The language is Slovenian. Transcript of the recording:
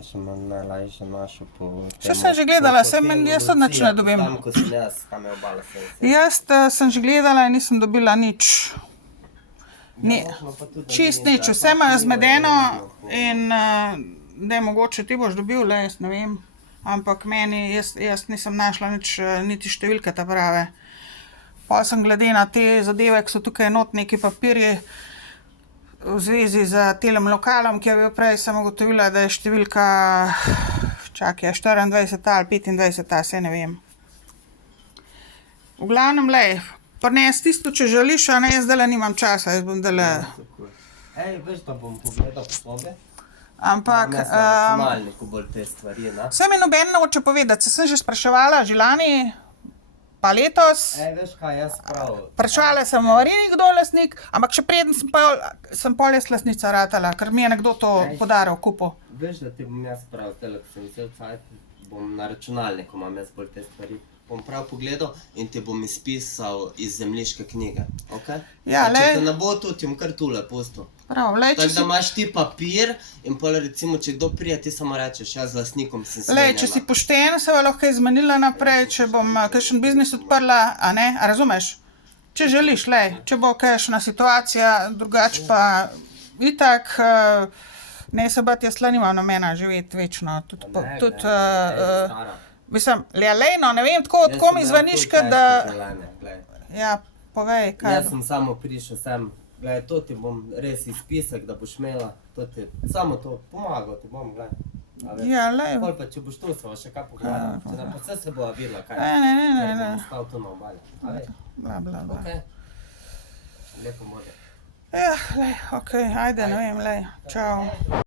Kaj še imam najlažje našo po... Še sem že gledala, jaz tudi nič ne dobim. Tam, ko sem jaz, tam je obala sem. Jaz sem že gledala in nisem dobila nič. Čist nič, vse imajo zmedeno in da je mogoče ti boš dobil, le, jaz ne vem. Ampak meni, jaz nisem našla nič, niti številke ta prave. Pa sem glede na te zadeve, ki so tukaj not neki papirji v zvezi z telem lokalom, ki je bil prej, sem ugotovila, da je številka, čakaj, 24 ali 25, saj ne vem. V glavnem, lej, prines tisto, če želiš, a ne, jaz zdajle nimam časa, jaz bom zdajle... Ej, veš, da bom pogledal po sobe? Ampak... Jaz na računalniku bolj te stvari, ne? Saj mi noben ne hoče povedati, sem že spraševala že lani, pa letos. Ej, veš kaj, jaz prav... Spraševala sem o Marini, kdo je lastnik, ampak še preden sem pol jaz lastnica ratala, ker mi je nekdo to podaril, kupil. Veš, da ti bom jaz prav, tele, ko sem vzel cajt, bom na računalniku, imam jaz bolj te stvari. Bom prav pogledal in ti bom izpisal iz zemljiške knjige, okej? Ja, lej. Če te ne bo tudi, ti bom kar tule pustil. Prav, lej, če Tako da imaš ti papir in pol recimo, če kdo prije, ti samo rečeš, jaz z lastnikom sem Lej, če si pošten, se bo lahko izmenila naprej, če bom kakšen biznis odprla, a ne, a razumeš? Če želiš, lej, če bo kakšna situacija, drugače pa itak, ne se bati, jaz tule nimam namena živeti večno, tudi, mislim, lejno, ne vem, tako mi zveniš, da... Ja, povej, kaj... Jaz sem samo prišel sem, gledaj, to ti bom res izpisek, da boš imela, to ti, samo to, pomagal ti bom, gledaj. Ja, lej. Pol pa, če boš tu, se bo še kaj pogledala, če ne, pa vse se bova videla, kaj. Ne. Ker bom ostal tu na obali, a veš? Bla. Okej. Lepo more. Ja, lej, okej, ajde, ne vem, lej, čau.